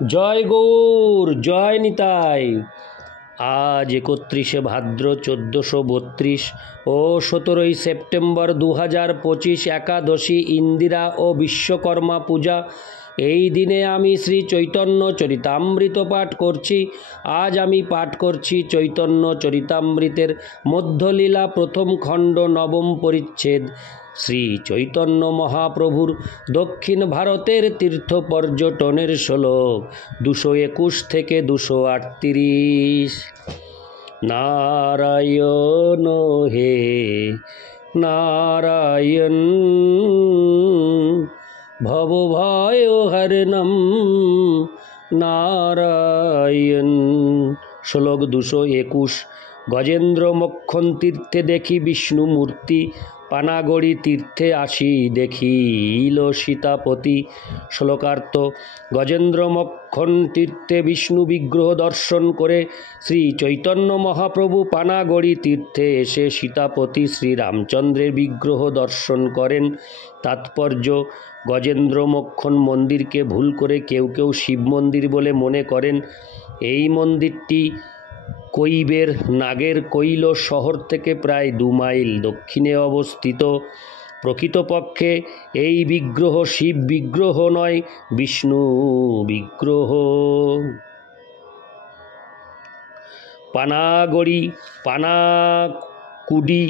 জয় গৌর, জয় নিতাই। আজ 31শে ভাদ্র 1432 ও 17ই সেপ্টেম্বর 2025 একাদশী, ইন্দিরা ও বিশ্বকর্মা পূজা। এই দিনে আমি শ্রী চৈতন্য চরিতামৃত পাঠ করছি। আজ আমি পাঠ করছি চৈতন্য চরিতামৃতের মধ্যলীলা প্রথম খণ্ড নবম পরিচ্ছেদ। শ্রী চৈতন্য মহাপ্রভুর দক্ষিণ ভারতের তীর্থ পর্যটনের শ্লোক 221 থেকে 238। নারায়ণ হে নারায়ণ, ভবভয় হরণম নারায়ণ। শ্লোক 221। গজেন্দ্র মক্ষণ তীর্থে দেখি বিষ্ণু মূর্তি, পানাগড়ি তীর্থে আসি দেখিল সীতাপতি। শ্লোকার্থ: গজেন্দ্র মক্ষণ তীর্থে বিষ্ণু বিগ্রহ দর্শন করে শ্রী চৈতন্য মহাপ্রভু পানাগড়ি তীর্থে এসে সীতাপতি শ্রীরামচন্দ্রের বিগ্রহ দর্শন করেন। তাৎপর্য: গজেন্দ্র মক্ষণ মন্দিরকে ভুল করে কেউ কেউ শিব মন্দির বলে মনে করেন। এই মন্দিরটি কৈবের নাগেরকৈল শহর থেকে প্রায় 2 মাইল দক্ষিণে অবস্থিত। প্রকৃতপক্ষে এই বিগ্রহ শিব বিগ্রহ নয়, বিষ্ণু বিগ্রহ। পানাগড়ি পানাকুডি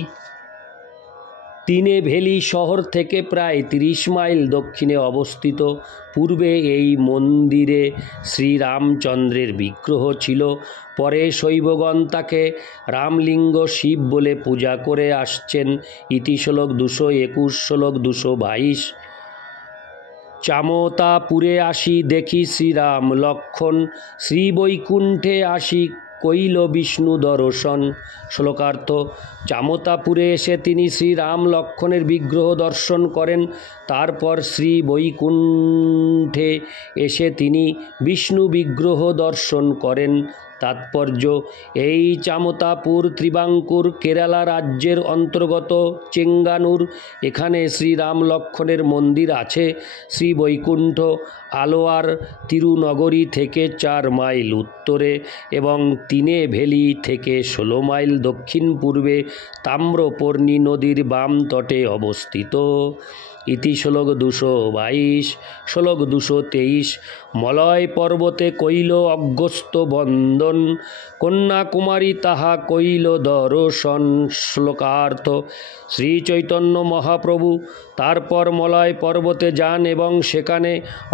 তিনেভেলি শহর থেকে প্রায় 30 মাইল দক্ষিণে অবস্থিত। পূর্বে এই মন্দিরে শ্রীরামচন্দ্রের বিগ্রহ ছিল। পরে শৈবগণ তাকে রামলিঙ্গ শিব বলে পূজা করে আসছেন। ইতি শ্লোক 221। শ্লোক 222। চামতাপুরে আসি দেখি শ্রীরাম লক্ষণ, শ্রীবৈকুণ্ঠে আসি কৈল বিষ্ণু দর্শন। শ্লোকার্থ: চামতাপুরে এসে তিনি শ্রীরাম লক্ষণের বিগ্রহ দর্শন করেন। তারপর শ্রীবৈকুণ্ঠে এসে তিনি বিষ্ণু বিগ্রহ দর্শন করেন। তাৎপর্য: এই চামতাপুর ত্রিবাঙ্কুর কেরালা রাজ্যের অন্তর্গত চেঙ্গানুর। এখানে শ্রীরাম লক্ষণের মন্দির আছে। শ্রীবৈকুণ্ঠ আলোয়ার তিরুনগরী থেকে 4 মাইল উত্তরে এবং তিনেভেলি থেকে 16 মাইল দক্ষিণ পূর্বে তাম্রপর্ণী নদীর বাম তটে অবস্থিত। ইতি শ্লোক 222। শ্লোক 223। মলয় পর্বতে কৈল অগস্ত্য বন্দন, কন্যাকুমারী তাহা কৈল দর্শন। শ্লোকার্থ: শ্রী চৈতন্য মহাপ্রভু তারপর মলয় পর্বতে যান এবং সেখানে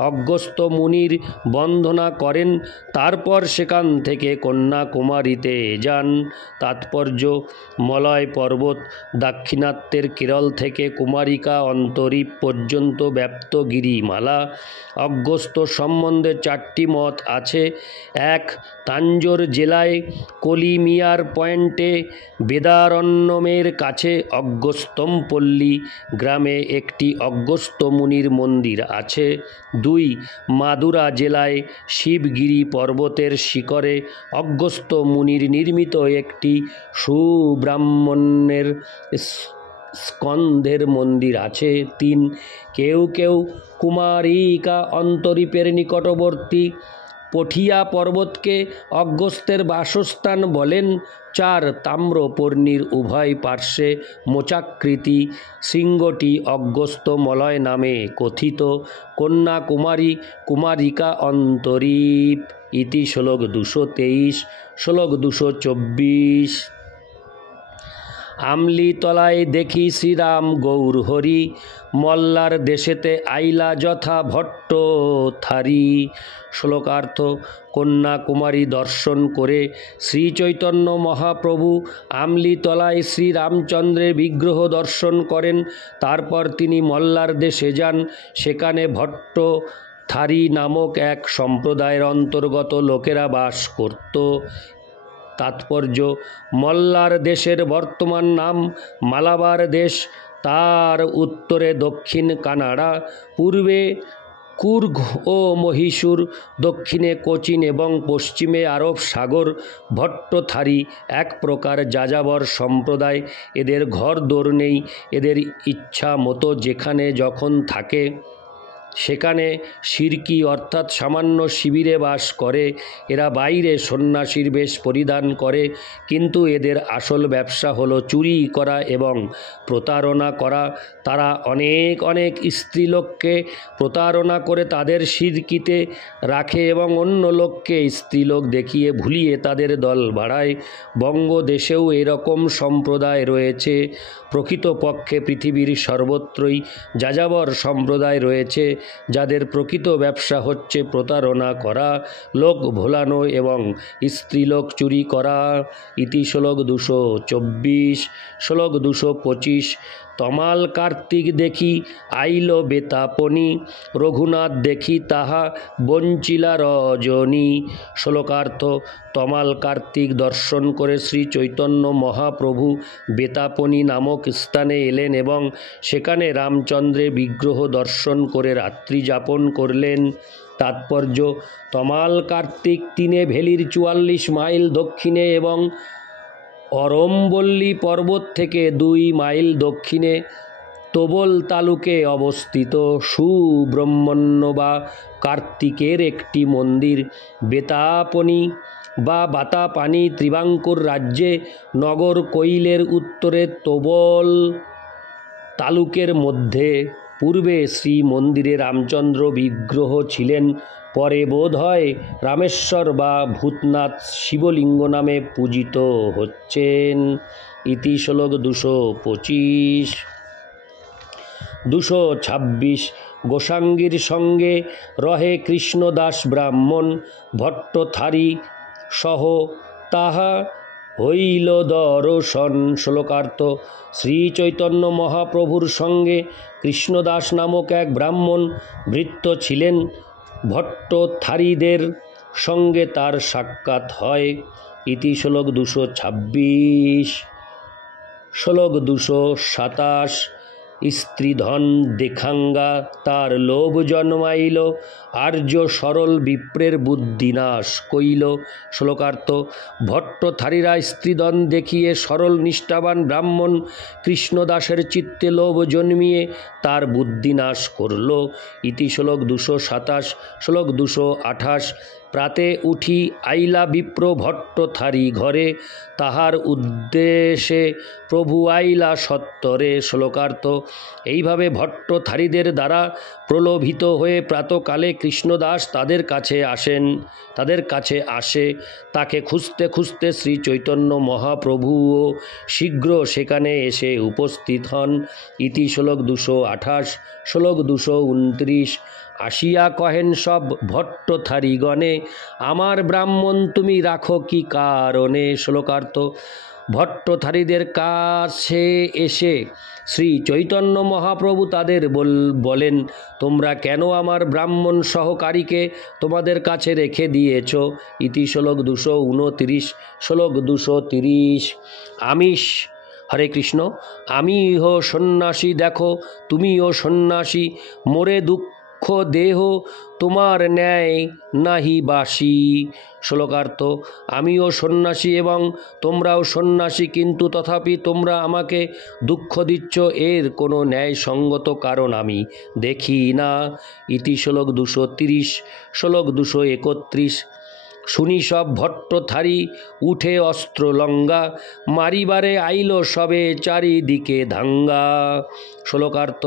অগস্ত্য মুনির বন্দনা করেন। তারপর সেখান থেকে কন্যাকুমারীতে যান। তাৎপর্য: মলয় পর্বত দাক্ষিণাত্যের কেরল থেকে কুমারিকা অন্তরীপ পর্যন্ত ব্যাপ্ত গিরিমালা। অগস্ত্য সম্বন্ধে 4টি মত আছে। 1. তাঞ্জোর জেলায় কলিমিয়ার পয়েন্টে বেদারণ্যমের কাছে অগস্ত্যমপল্লী গ্রামে একটি অগস্ত্য মুনির মন্দির আছে। 2. মাদুরা জেলায় শিবগিরি পর্বতের শিখরে অগস্ত্য মুনির নির্মিত একটি সুব্রাহ্মণ্যের স্কন্ধের মন্দির আছে। 3. কেউ কেউ কুমারিকা অন্তরীপের নিকটবর্তী পঠিয়া পর্বতকে অগস্ত্যের বাসস্থান বলেন। 4. তাম্রপর্ণীর উভয় পার্শ্বে মোচাকৃতি শৃঙ্গটি অগস্ত্য মলয় নামে কথিত। কন্যাকুমারী কুমারিকা অন্তরীপ। ইতি শ্লোক 223। শ্লোক 224। আমলিতলায় দেখি শ্রীরাম গৌর হরি, মল্লার দেশেতে আইলা যথা ভট্ট থারি। শ্লোকার্থ: কন্যাকুমারী দর্শন করে শ্রী চৈতন্য মহাপ্রভু আমলিতলায় শ্রীরামচন্দ্রের বিগ্রহ দর্শন করেন। তারপর তিনি মল্লার দেশে যান। সেখানে ভট্ট থারি নামক এক সম্প্রদায়ের অন্তর্গত লোকেরা বাস করত। তাৎপর্য: মল্লার দেশের বর্তমান নাম মালাবার দেশ। তার উত্তরে দক্ষিণ কানাডা, পূর্বে কুর্গ ও মহীশূর, দক্ষিণে কোচিন এবং পশ্চিমে আরব সাগর। ভট্টথারি এক প্রকার যাযাবর সম্প্রদায়। এদের ঘর দোর নেই। এদের ইচ্ছা মতো যেখানে যখন থাকে। সেখানে শিরকি অর্থাৎ সামান্য শিবিরে বাস করে। এরা বাইরে সন্ন্যাসীর বেশ পরিধান করে, কিন্তু এদের আসল ব্যবসা হলো চুরি করা এবং প্রতারণা করা। তারা অনেক অনেক স্ত্রীলোককে প্রতারণা করে তাদের শিরকিতে রাখে এবং অন্য লোককে স্ত্রীলোক দেখিয়ে ভুলিয়ে তাদের দল বাড়ায়। বঙ্গদেশেও এরকম সম্প্রদায় রয়েছে। প্রকৃতপক্ষে পৃথিবীর সর্বত্রই যাযাবর সম্প্রদায় রয়েছে, যাদের প্রকৃত ব্যবসা হচ্ছে প্রতারণা করা, লোক ভোলানো এবং স্ত্রীলোক চুরি করা। ইতি শ্লোক 224। শ্লোক 225। তমাল কার্তিক দেখি আইল বেতাপনি, রঘুনাথ দেখি তাহা বঞ্চিলা রজনী। শ্লোকার্থ: তমাল কার্তিক দর্শন করে শ্রী চৈতন্য মহাপ্রভু বেতাপনি নামক স্থানে এলেন এবং সেখানে রামচন্দ্রের বিগ্রহ দর্শন করে রাত্রি যাপন করলেন। তাৎপর্য: তমাল কার্তিক তিনেভেলির 44 মাইল দক্ষিণে এবং অরম্বল্লী পর্বত থেকে 2 মাইল দক্ষিণে তোবল তালুকে অবস্থিত সুব্রহ্মণ্য বা কার্তিকের একটি মন্দির। বেতাপনি বা বাতাপানি ত্রিবাঙ্কুর রাজ্যে নগর কৈলের উত্তরে তোবল তালুকের মধ্যে। পূর্বে শ্রী মন্দিরে রামচন্দ্র বিগ্রহ ছিলেন, পরে বোধ হয় রামেশ্বর বা ভূতনাথ শিবলিঙ্গ নামে পূজিত হচ্ছেন। ইতি শ্লোক 225। 226। গোসাঙ্গীর সঙ্গে রহে কৃষ্ণদাস ব্রাহ্মণ, ভট্টথারী সহ তাহা হইল দর্শন। শ্লোকার্থ: শ্রী চৈতন্য মহাপ্রভুর সঙ্গে কৃষ্ণদাস নামক এক ব্রাহ্মণ ভৃত্য ছিলেন। ভট্টথারীদের সঙ্গে তার সাক্ষাৎ হয়। ইতি শ্লোক 226। শ্লোক 227। স্ত্রীধন দেখাঙ্গা তার লোভ জন্মাইল, আর্য সরল বিপ্রের বুদ্ধিনাশ কইল। শ্লোকার্থ: ভট্টথারীরা স্ত্রীধন দেখিয়ে সরল নিষ্ঠাবান ব্রাহ্মণ কৃষ্ণদাসের চিত্তে লোভ জন্মিয়ে তার বুদ্ধিনাশ করল। ইতি শ্লোক 227। শ্লোক 228। প্রাতে উঠি আইলা বিপ্র ভট্টথারী ঘরে, তাহার উদ্দেশ্যে প্রভু আইলা সত্তরে। শ্লোকার্থ: এইভাবে ভট্টথারীদের দ্বারা প্রলোভিত হয়ে প্রাতকালে কৃষ্ণদাস তাদের কাছে আসে। তাকে খুঁজতে খুঁজতে শ্রী চৈতন্য মহাপ্রভুও শীঘ্র সেখানে এসে উপস্থিত হন। ইতি শ্লোক 228। শ্লোক 229। আসিয়া কহেন সব ভট্টথারীগণে, আমার ব্রাহ্মণ তুমি রাখো কি কারণে। শ্লোকার্থ: ভট্টথারীদের কাছে এসে শ্রী চৈতন্য মহাপ্রভু তাদের বলেন, তোমরা কেন আমার ব্রাহ্মণ সহকারীকে তোমাদের কাছে রেখে দিয়েছ। ইতি শ্লোক 229। শ্লোক 230। আমিষ হরে কৃষ্ণ। আমিও সন্ন্যাসী, দেখো তুমিও সন্ন্যাসী, মোরে দুঃখ দেহ তোমার ন্যায় নাহি বাসি। শ্লোকার্থ: আমিও সন্ন্যাসী এবং তোমরাও সন্ন্যাসী, কিন্তু তথাপি তোমরা আমাকে দুঃখ দিচ্ছ, এর কোনো ন্যায়সঙ্গত কারণ আমি দেখি না। ইতি শ্লোক 230। শ্লোক 231। শুনি সব ভট্টথারী উঠে অস্ত্র লঙ্গা, মারিবারে আইল সবে চারিদিকে ধাঙ্গা। শ্লোকার্থ: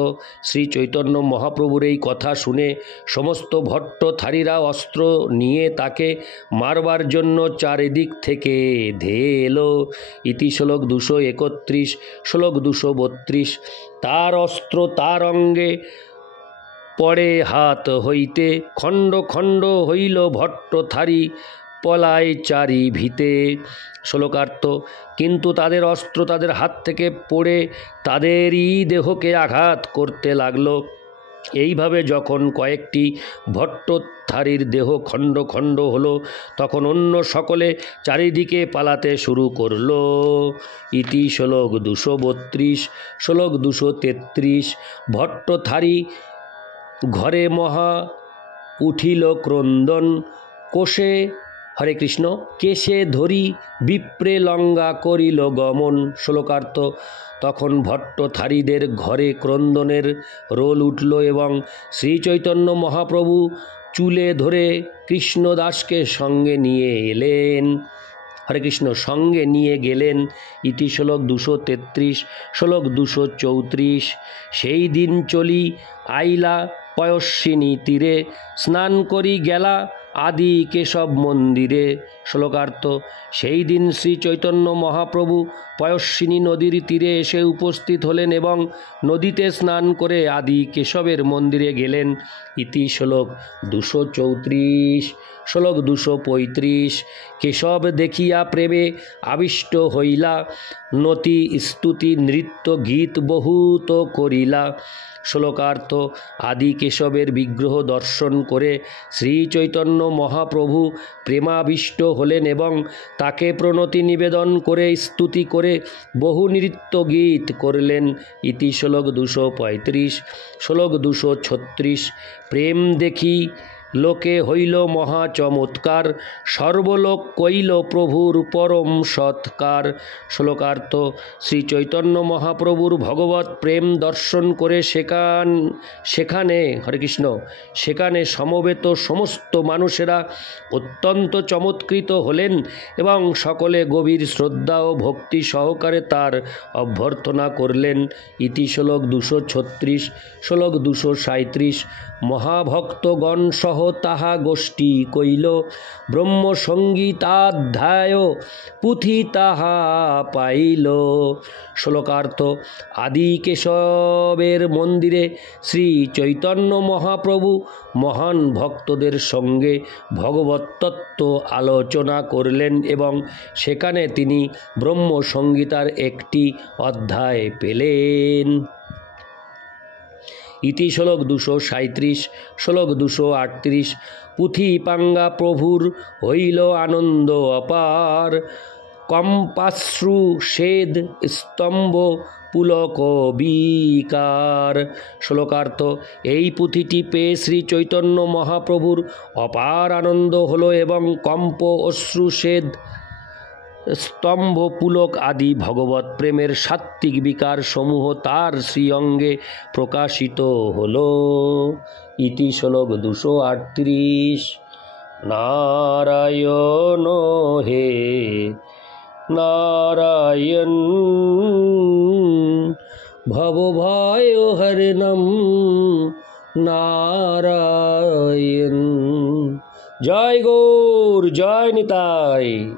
শ্রী চৈতন্য মহাপ্রভুর এই কথা শুনে সমস্ত ভট্টথারীরা অস্ত্র নিয়ে তাকে মারবার জন্য চারিদিক থেকে ধেয়ে এলো। ইতি শ্লোক 231। শ্লোক 232। তার অস্ত্র তার অঙ্গে পড়ে হাত হইতে, খণ্ড খণ্ড হইল ভট্টথারী পলায় চারি ভিতে। শ্লোকার্থ: কিন্তু তাদের অস্ত্র তাদের হাত থেকে পড়ে তাদেরই দেহকে আঘাত করতে লাগলো। এইভাবে যখন কয়েকটি ভট্টথারীর দেহ খণ্ড খণ্ড হলো, তখন অন্য সকলে চারিদিকে পালাতে শুরু করল। ইতি শ্লোক 232। শ্লোক 233। ভট্টথারী ঘরে মহা উঠিল ক্রন্দন, কোষে হরে কৃষ্ণ। কেশে ধরি বিপ্রে লঙ্ঘা করিল গমন। শ্লোকার্থ। তখন ভট্টথারীদের ঘরে ক্রন্দনের রোল উঠল এবং শ্রীচৈতন্য মহাপ্রভু চুলে ধরে কৃষ্ণদাসকে সঙ্গে নিয়ে এলেন। হরে কৃষ্ণ। সঙ্গে নিয়ে গেলেন। ইতি শ্লোক 233, শ্লোক 234। সেই দিন চলি আইলা পয়স্বিনী তীরে, স্নান করি গেলা আদি কেশব মন্দিরে। শ্লোকার্থ। সেই দিন শ্রী চৈতন্য মহাপ্রভু পয়স্বিনী নদীর তীরে এসে উপস্থিত হলেন এবং নদীতে স্নান করে আদি কেশবের মন্দিরে গেলেন। ইতি শ্লোক 234, শ্লোক 235। কেশব দেখিয়া প্রেমে আবিষ্ট হইলা, নতি স্তুতি নৃত্য গীত বহুত করিলা। শ্লোকার্থ। আদি কেশবের বিগ্রহ দর্শন করে শ্রী চৈতন্য মহাপ্রভু প্রেমাবিষ্ট হলেন এবং তাকে প্রণতি নিবেদন করে স্তুতি করে বহু নৃত্য গীত করলেন। ইতি শ্লোক 235, শ্লোক 236। প্রেম দেখি লোকে হইল মহা চমৎকার, সর্বলোক কইল প্রভুর পরম সৎকার। শ্লোকার্থ। শ্রী চৈতন্য মহাপ্রভুর ভগবত প্রেম দর্শন করে সেখানে হরে কৃষ্ণ সেখানে সমবেত সমস্ত মানুষেরা অত্যন্ত চমৎকৃত হলেন এবং সকলে গভীর শ্রদ্ধা ও ভক্তি সহকারে তার অভ্যর্থনা করলেন। ইতি শ্লোক 236, শ্লোক 237। মহাভক্তগণ সহ তাহা গোষ্ঠী কইল, ব্রহ্মসঙ্গীতাধ্যায় পুঁথি তাহা পাইল। শ্লোকার্থ। আদি কেশবের মন্দিরে শ্রী চৈতন্য মহাপ্রভু মহান ভক্তদের সঙ্গে ভগবত তত্ত্ব আলোচনা করলেন এবং সেখানে তিনি ব্রহ্মসংহিতার একটি অধ্যায় পেলেন। ইতি শ্লোক 237, শ্লোক 238। পুঁথি পাঙ্গা প্রভুর হইল আনন্দ অপার, কম্পাশ্রু সেদ স্তম্ভ পুলক বিকার। শ্লোকার্থ। এই পুঁথিটি পেয়ে শ্রী চৈতন্য মহাপ্রভুর অপার আনন্দ হল এবং কম্প অশ্রুষেদ স্তম্ভ পুলক আদি ভগবত প্রেমের সাত্ত্বিক বিকার সমূহ তার শ্রীঅঙ্গে প্রকাশিত হল। ইতি শ্লোক 238। নারায়ণ হে নারায়ণ, ভবভয় হরণম নারায়ণ। জয় গৌর, জয় নিতাই।